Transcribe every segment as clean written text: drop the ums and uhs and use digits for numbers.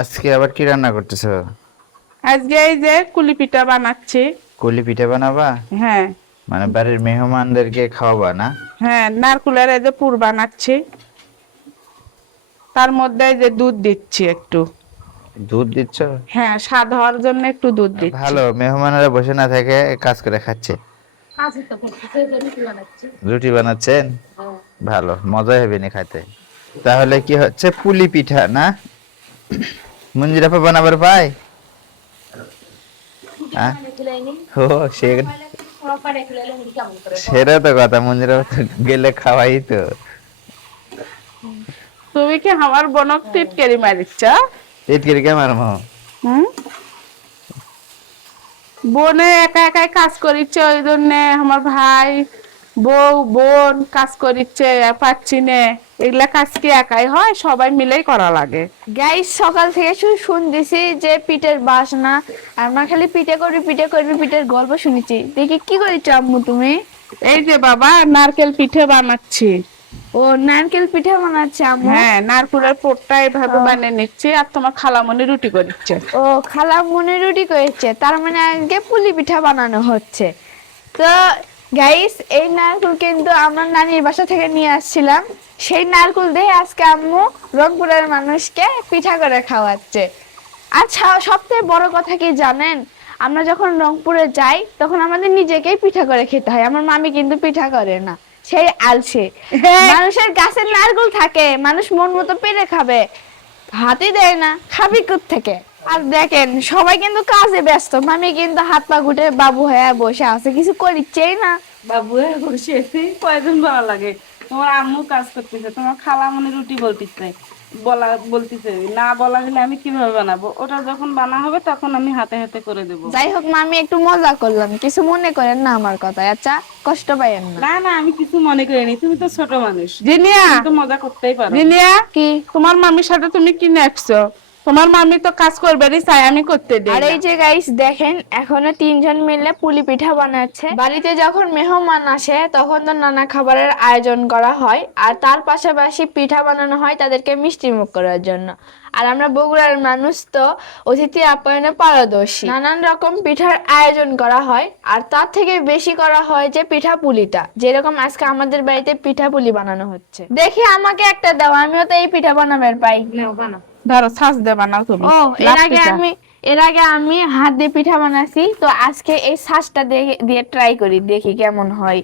আজকে আবার কি রান্না করতেছো? আজকে এই যে কুলি পিঠা বানাচ্ছি। কুলি পিঠা বানাবা? হ্যাঁ মানে বাড়ির মেহমানদেরকে খাওয়াবা না? হ্যাঁ, নারকুলের এই যে পুর বানাচ্ছি, তার মধ্যে এই যে দুধ দিচ্ছি একটু। দুধ দিচ্ছ? হ্যাঁ, স্বাদ হওয়ার জন্য একটু দুধ দিচ্ছি। ভালো, মেহমানেরা বসে না থেকে কাজ করে খাচ্ছে। রুটি বানাচ্ছেন? ভালো, মজা হবে না খাইতে। তাহলে কি হচ্ছে, পুলি পিঠা না? মঞ্জিরাপা বানাবার পাই? হ্যাঁ? ও সেটা তো কথা, মঞ্জিরাপা তো গেলে খাওয়াই তো। তুমি কি আমার বোনক টিটকারি মারিচ্ছ? টিটকিরি কে মারমো? হুম, বোনে একা একাই কাজ করিচ্ছে, ওই জন্য আমার ভাই বউ বোন কাজ করিচ্ছে, পাচ্ছি না। এগুলা কাজ কি একাই হয়? সবাই মিলেই করা লাগে। গাইস, সকাল থেকে শুধু শুনতেছি যে পিঠের বাসনা। আমরা খালি পিঠে করবি পিঠের গল্প শুনেছি। দেখি কি করিস আম্মু তুমি? এই যে বাবা, নারকেল পিঠে বানাচ্ছি। ও, নারকেল পিঠা বানাচ্ছে আম্মু? হ্যাঁ, নারকেলের পুরটা এইভাবে বানিয়ে নিচ্ছি, আর তোমার খালামণি রুটি করছে। ও, খালা মনে রুটি করেছে, তার মানে আজকে পুলি পিঠা বানানো হচ্ছে। তো গাইস, এই নারকেল কিন্তু আমরা নানির বাসা থেকে নিয়ে আসছিলাম। সেই নারকেল দিয়ে আজকে আম্মু রংপুরের মানুষকে পিঠা করে খাওয়াচ্ছে। আচ্ছা, সবথেকে বড় কথা কি জানেন? আমরা যখন রংপুরে যাই তখন আমাদের নিজেকেই পিঠা করে খেতে হয়। আমার মামি কিন্তু পিঠা করে না, সেই আলসে। মানুষের গাছের নারকেল থাকে, মানুষ মন মতো পেরে খাবে, হাতই দেয় না, খাবি থেকে। আর দেখেন, সবাই কিন্তু কাজে ব্যস্ত, মামি কিন্তু হাত পা গুটে বাবু হয়ে বসে আছে, কিছু করিচ্ছেই না। বাবু বসে কয়জন ভালো লাগে? তোমার আম্মু কাজ করতেছে, তোমার খালামণি রুটি বলতেছে না, বলা হলে আমি কিভাবে বানাবো? ওটা যখন বানা হবে তখন আমি হাতে হাতে করে দেবো। যাই হোক, মামি একটু মজা করলাম, কিছু মনে করেন না আমার কথা। আচ্ছা, কষ্ট পাইয়েন না। না না, আমি কিছু মনে করিনি, তুমি তো ছোট মানুষ, জিনিয়া তুমি তো মজা করতেই পারো। জিনিয়া, কি? তোমার মামির সাথে তুমি কি নেকছো? তোমার মামি তো কাজ করবেরই চাই, আমি করতে দিই আর না। এই যে গাইস দেখেন, এখনো তিনজন মিলে পুলি পিঠা বানাচ্ছে। বাড়িতে যখন মেহমান আসে তখন তো নানা খাবারের আয়োজন করা হয়, আর তার পাশাপাশি পিঠা বানানো হয় তাদেরকে মিষ্টি মুখ করার জন্য। আর আমরা বগুড়ার মানুষ তো অতিথি আপ্যায়নে পারদর্শী, নানান রকম পিঠার আয়োজন করা হয়। আর তার থেকে বেশি করা হয় যে পিঠা পুলিটা, যেরকম আজকে আমাদের বাড়িতে পিঠা পুলি বানানো হচ্ছে। দেখি আমাকে একটা দাও, আমিও তো এই পিঠা বানাবার পাই। ধরো, ছাঁচ দিয়ে বানাও তুমি। ও, এর আগে আমি হাত দিয়ে পিঠা বানাইছি, তো আজকে এই ছাঁচটা দিয়ে ট্রাই করি, দেখি কেমন হয়।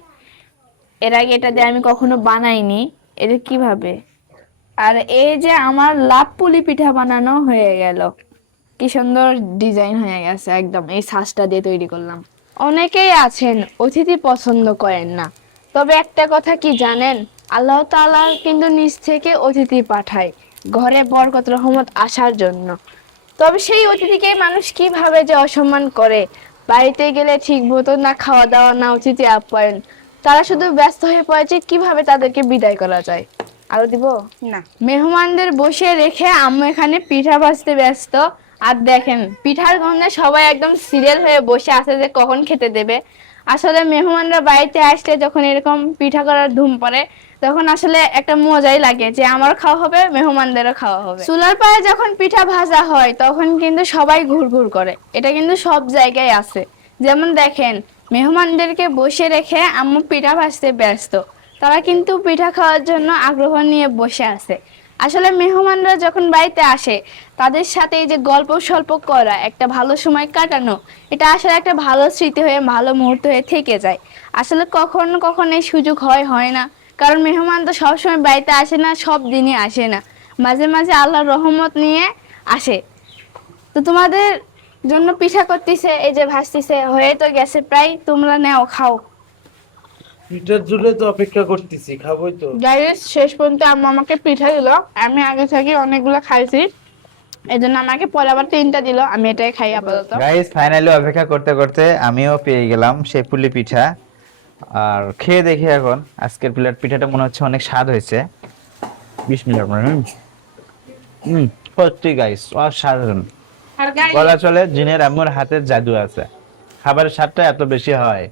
এর আগে এটা দিয়ে আমি কখনো বানাইনি, এটা কিভাবে। আর এই যে আমার লাভ পুলি পিঠা বানানো হয়ে গেল, কি সুন্দর ডিজাইন হয়ে গেছে, একদম এই ছাঁচটা দিয়ে তৈরি করলাম। অনেকেই আছেন অতিথি পছন্দ করেন না, তবে একটা কথা কি জানেন, আল্লাহ তাআলা কিন্তু নিজ থেকে অতিথি পাঠায় ঘরে বরকত রহমত আসার জন্য। তবে সেই অতিথিকে মানুষ কিভাবে যে অসম্মান করে, বাড়িতে গেলে ঠিক মতো না খাওয়া দাওয়া, না অতিথি আপ্যায়ন, তারা শুধু ব্যস্ত হয়ে পড়েছে কিভাবে তাদেরকে বিদায় করা যায়। আরো দিব না। মেহমানদের বসে রেখে আম্মু এখানে পিঠা ভাজতে ব্যস্ত। আর দেখেন, পিঠার গন্ধে সবাই একদম সিরিয়াল হয়ে বসে আছে যে কখন খেতে দেবে। আসলে মেহমানরা বাড়িতে আসলে যখন এরকম পিঠা করার ধুম পড়ে, তখন আসলে একটা মজাই লাগে যে আমার খাওয়া হবে, মেহমানদেরও খাওয়া হবে। চুলার পায়ে যখন পিঠা ভাজা হয় তখন কিন্তু সবাই ঘুরঘুর করে, এটা কিন্তু সব জায়গায় আছে। যেমন দেখেন, মেহমানদেরকে বসে রেখে আম্মু পিঠা ভাজতে ব্যস্ত, তারা কিন্তু পিঠা খাওয়ার জন্য আগ্রহ নিয়ে বসে আছে। আসলে মেহমানরা যখন বাড়িতে আসে, তাদের সাথে এই যে গল্প স্বল্প করা, একটা ভালো সময় কাটানো, এটা আসলে একটা ভালো স্মৃতি হয়ে, ভালো মুহূর্ত হয়ে থেকে যায়। আসলে কখনো কখনো এই সুযোগ হয় না, কারণ মেহমান তো সবসময় বাড়িতে আসে না, সব দিনই আসে না, মাঝে মাঝে আল্লাহর রহমত নিয়ে আসে। তো তোমাদের জন্য পিঠা করতেছে, এই যে ভাজতেছে, হয়ে তো গেছে প্রায়, তোমরা নাও খাও। পিঠার জন্য তো অপেক্ষা করতেছি, খাবোই তো। গাইস, শেষ পর্যন্ত আম্মু আমাকে পিঠা দিল। আমি আগে থেকে অনেকগুলো খাইছি, এই জন্য আমাকে পরে আবার 3টা দিল, আমি এটাই খাই আপাতত। গাইস, ফাইনালি অপেক্ষা করতে করতে আমিও পেয়ে গেলাম সেই পুলি পিঠা। আর খেয়ে দেখি এখন, আজকের পিঠাটা মনে হচ্ছে অনেক স্বাদ হয়েছে। বিসমিল্লাহ। সত্যি গাইস, অসাধারণ। আর গাইস, বলা চলে জিনের আম্মুর হাতের জাদু আছে, খাবারের স্বাদটা এত বেশি হয়।